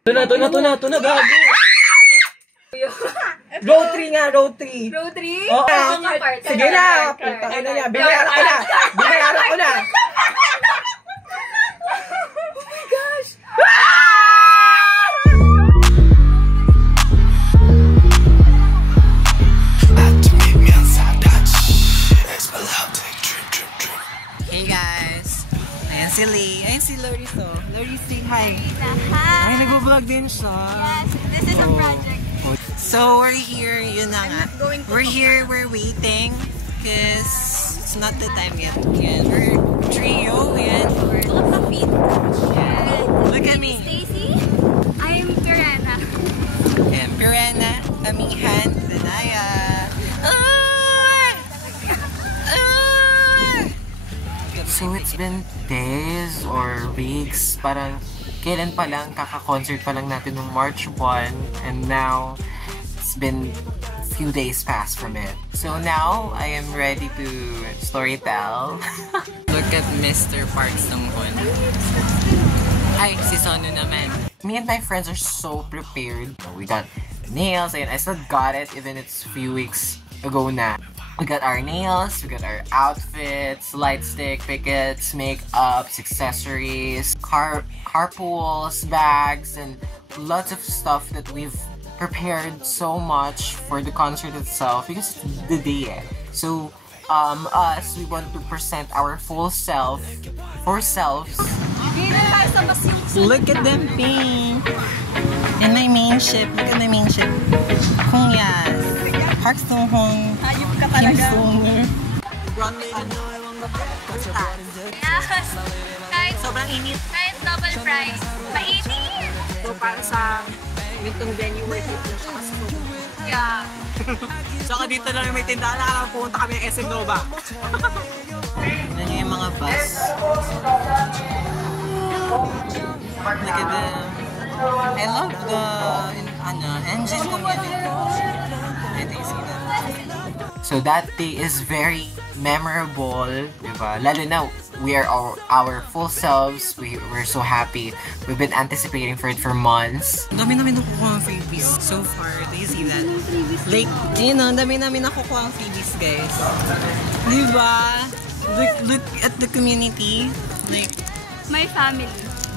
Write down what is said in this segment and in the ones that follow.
Ito na, gago. Road 3 nga, road 3. Road 3? Oo. Sige na, puntakin na niya. Binayaran ko na. Oh my gosh! Hey guys! Ayan si Lee. Ayan si Loris to. Loris, say hi. Hi! Ay, nag-vlog din siya. Yes, this is a project. So, we're here. Yun na nga. We're here, we're waiting. Because it's not the time yet. Yan. We're trio. Yan. Look at the feet. Look at me. Stacy. I'm Pirana. Yan. Pirana, Amihan, Danaya. So it's been days or weeks, parang kailan pa lang, kaka-concert pa lang natin noong March 1, and now it's been a few days past from it. So now I am ready to storytell. Look at Mr. Parks Nonghon. Hi, si Sono naman. Me and my friends are so prepared. We got nails, and I still got it even it's a few weeks ago na. We got our nails, we got our outfits, light stick, pickets, makeups, accessories, carpools, bags, and lots of stuff that we've prepared so much for the concert itself because it's the day. So, us, we want to present our full self, for selves. Look at them pink! And my main ship, look at my main ship. Kung yes, Park Sung-hong. Kim Sung-hoo. Yes. Kahit Sobrang init. kahit double price. Mainit. So, para sa itong venue, worth it na siya kasi Yeah. saka dito lang may tindahan, nakakang pumunta kami ng SM Nova. Yan yung mga bus. Look at them. I love the engine community. I think see that. So that day is very memorable, diba? Lalo na, we are our full selves. We're so happy. We've been anticipating for it for months. Dami namin nakukuha ang freebies so far. Do you see that? Like, you know, dami namin nakukuha ang freebies, guys. Diba? Look at the community. Like, My family.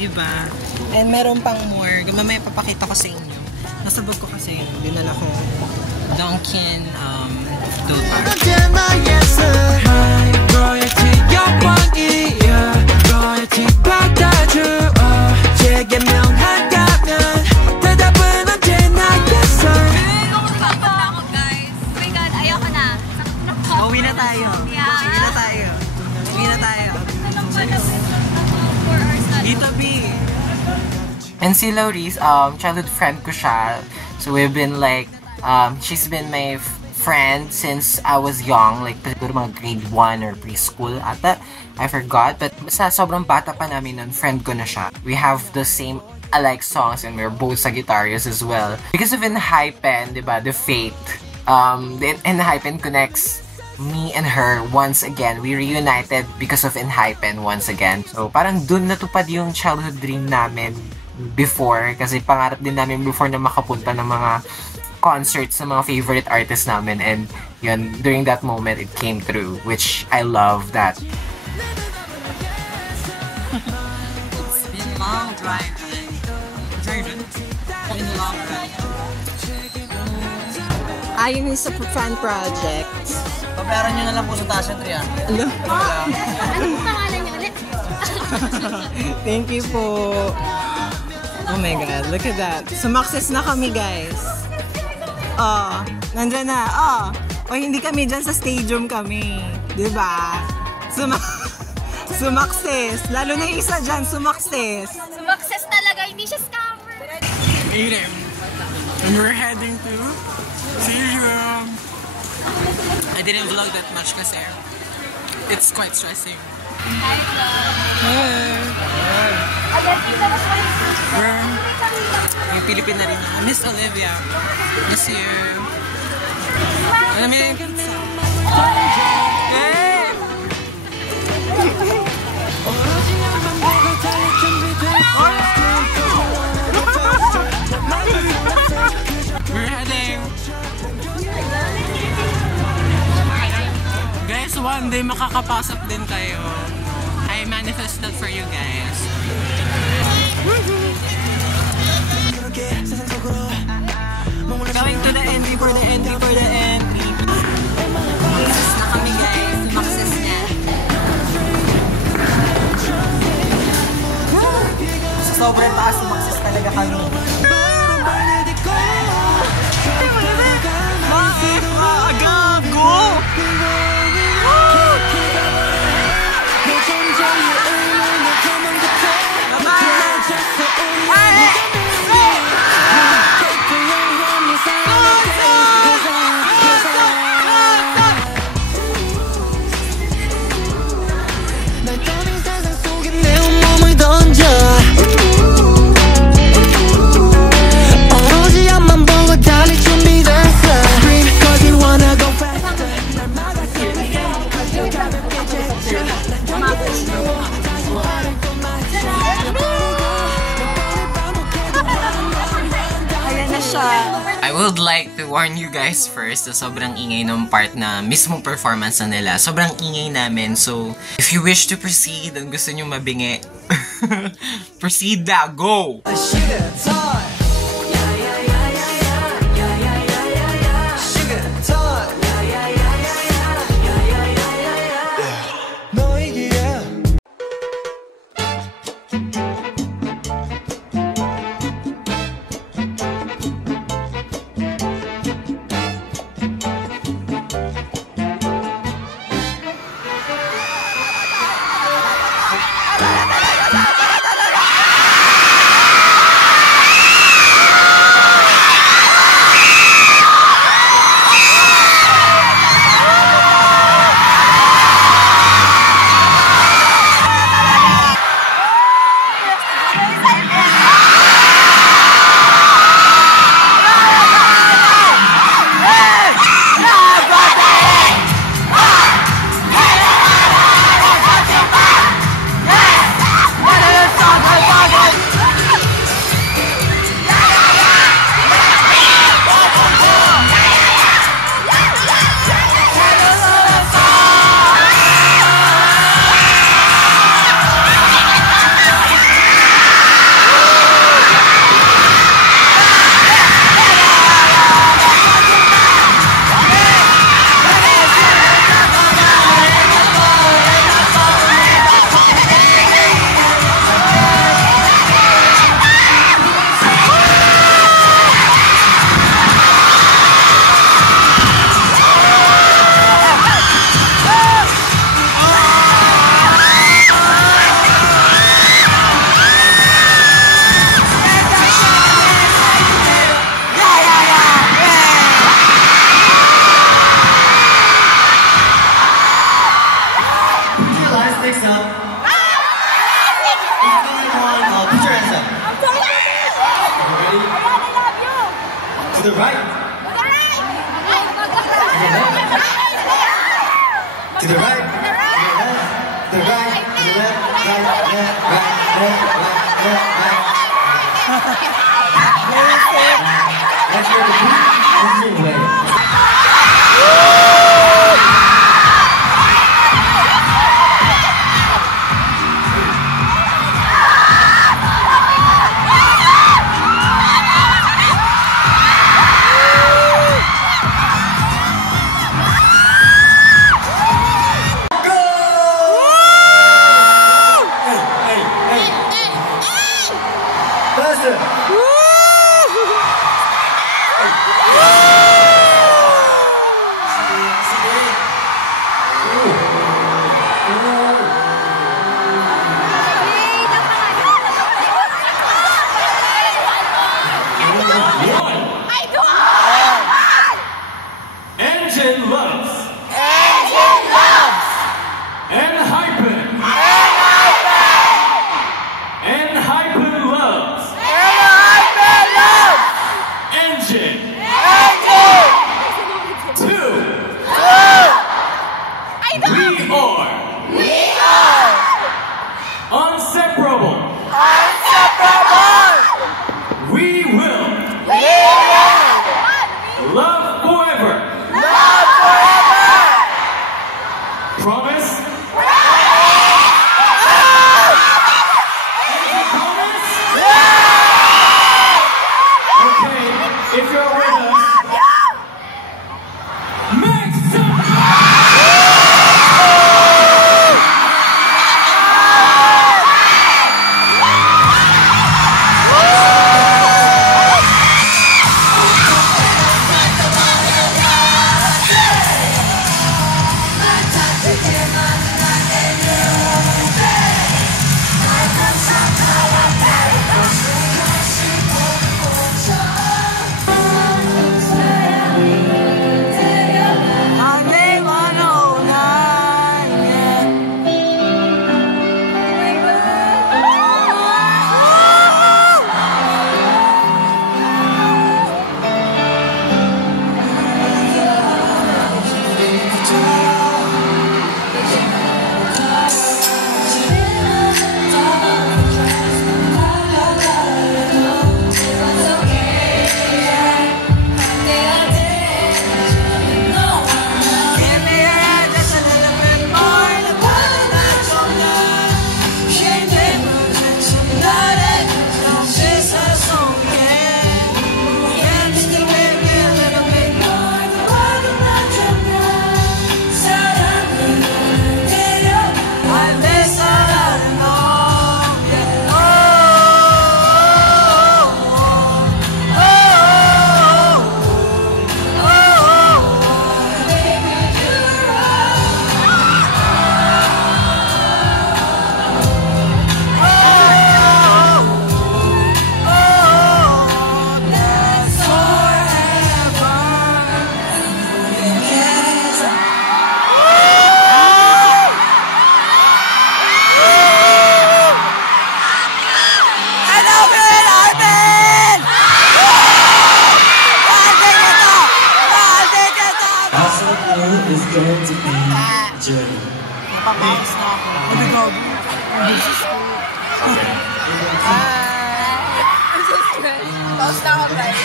diba? And meron pang more. Mamaya papakita ko sa inyo. Nasabot ko kasi dinala ko Dunkin Dotar. Uwi na tayo. Uwi na tayo. Uwi na tayo. Dito B. And si Loris, childhood friend ko siya. So we've been like, she's been my friend since I was young, like siguro mga grade 1 or preschool ata. I forgot, but sa sobrang bata pa namin nun, friend ko na siya. We have the same alike songs and we're both Sagittarius as well. Because of Enhypen, diba, the fate, the Enhypen connects me and her once again. We reunited because of Enhypen once again. So parang dun natupad yung childhood dream namin before, kasi pangarap din namin before na makapunta ng mga concerts ng mga favorite artists namin, and yun, during that moment it came through, which I love that. It's been a long drive. Been a long drive. Ayun yung sa fan project. Pabayaran nyo na lang po sa taas yung 300. Hello? Ano po pangalan niyo ulit? Thank you po. Oh my God, look at that. Sumakses na kami, guys. Oh, nandyan na. Oh, hindi kami dyan sa stadium kami. Diba? Sumakses. Lalo na yung isa dyan, sumakses. Sumakses talaga, hindi siya scammer. Aiden. And we're heading to stadium. I didn't vlog that much kasi it's quite stressing. Hi, Yung Pilipin na rin. Miss Olivia. Miss you. American song. Hey! one day makakapasok din kayo. I manifest that for you guys. Going to the entry for the entry for the entry. Sumakses na kami guys. Sumakses na. Sa sobrang taas, sumakses talaga kami. Gago! I would like to warn you guys first na sobrang ingay ng part na mismong performance na nila. Sobrang ingay namin. So, if you wish to proceed and gusto nyo mabingi, proceed na! Go! To the right. To the right. To the right. To the left. Right. Left. Right. Left. Right. Left. Right. That's your beat. That's your way. Engine loves. Enhypen loves. Engine. Journey. Napapaus na ako. Ano gawin? Ang business ko. Paus na ako, guys.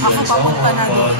Ako papunta na doon.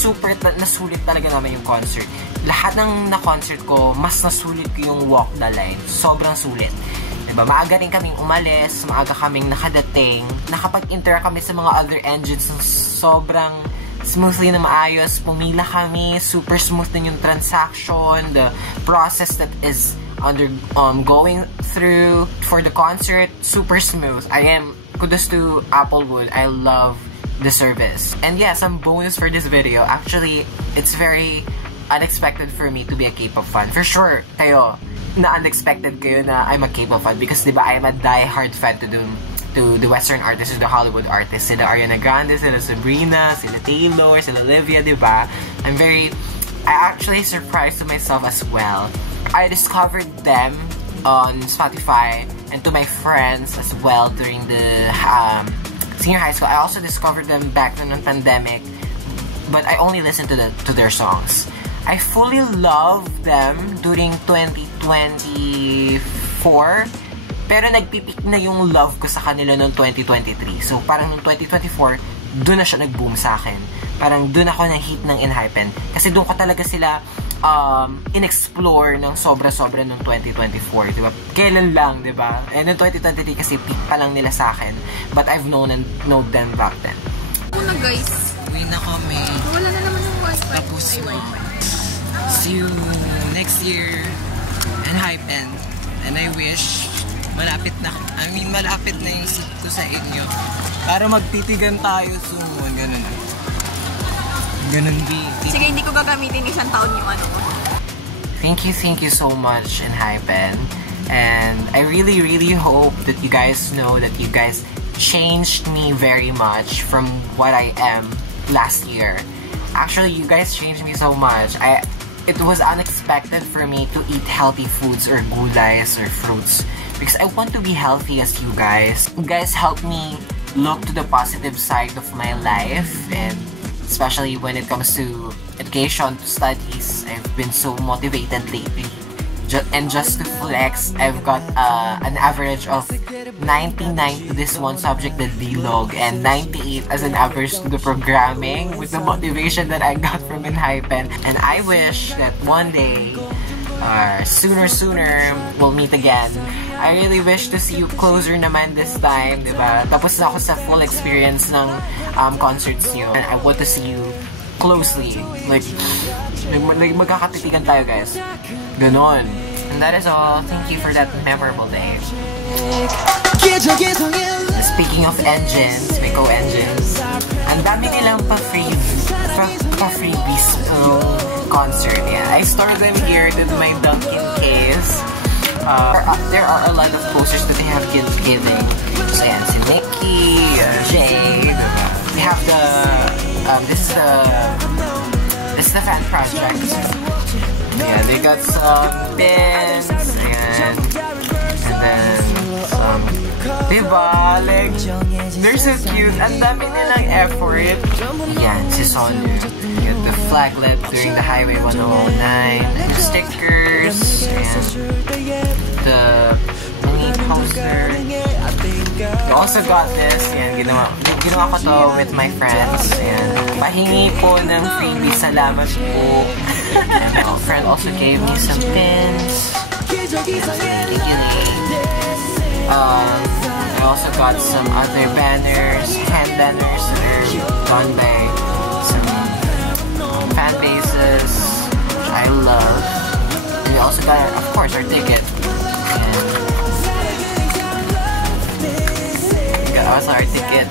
Super nasulit talaga naman yung concert. Lahat ng na-concert ko, mas nasulit ko yung Walk the Line. Sobrang sulit. Diba? Maaga rin kaming umalis, maaga kaming nakadating, nakapag-interact kami sa mga other engines ng sobrang smoothly na maayos. Pumila kami, super smooth din yung transaction, the process that is going through for the concert, super smooth. Kudos to Applewood. I love the service. And yeah, some bonus for this video. Actually, it's very unexpected for me to be a K-pop fan. For sure, kayo, na unexpected kayo na I'm a K-pop fan because diba, I'm a die-hard fan to the Western artists, to the Hollywood artists. Sila Ariana Grande, sila Sabrina, sila Taylor, sila Olivia, diba? I actually surprised to myself as well. I discovered them on Spotify and to my friends as well during the senior high school. I also discovered them back then on pandemic, but I only listened to their songs. I fully loved them during 2024, pero nagpipik na yung love ko sa kanila noong 2023. So parang noong 2024, doon na siya nag-boom sa akin. Parang doon ako na-hit ng Enhypen. Kasi doon ko talaga sila in-explore ng sobra-sobra noong 2024, diba? Kailan lang, diba? And noong 2023 kasi peak pa lang nila sa akin. But I've known them back then. Una guys. Uwi na kami. Wala na naman yung wifi. Tapos, see you next year and Hypen. And I wish malapit na yung seat ko sa inyo. Para magtitigan tayo soon. Ganun. Ganun, B. Sige, hindi ko gagamitin isang taon yung ano ko. Thank you so much in Hypen. And I really, really hope that you guys know that you guys changed me very much from what I am last year. Actually, you guys changed me so much. It was unexpected for me to eat healthy foods or gulays or fruits because I want to be healthy as you guys. You guys help me look to the positive side of my life, and especially when it comes to education, to studies. I've been so motivated lately. And just to flex, I've got an average of 99 to this one subject, the D-Log, and 98 as an average to the programming with the motivation that I got from Hypen. And I wish that one day, sooner, we'll meet again. I really wish to see you closer naman this time, diba? Tapos na ako sa full experience ng concerts niyo. And I want to see you closely. Like magkakatitigan tayo, guys. Ganon. And that is all. Thank you for that memorable day. Speaking of engines, may co-engines. Ang dami nilang pa-freebies concert. Yeah, I stored them here with my Dunkin case. There are a lot of posters that they have giving. So yan, si Nikki, Jade. They have the this is the fan project. Yeah, they got some pins, and then some, diba? Like, they're so cute. Ang dami nilang effort. Yan, si Sonu. Get the flaglet during the Highway 109. The stickers, and the mini poster. I also got this. Yan, ginawa ko to with my friends. Yan, pahingi po ng freebie. Salamat po. And my friend also gave me some pins. I also got some other banners, hand banners that are done by some fan bases, which I love. And we also got, of course, our ticket. And we got also our ticket.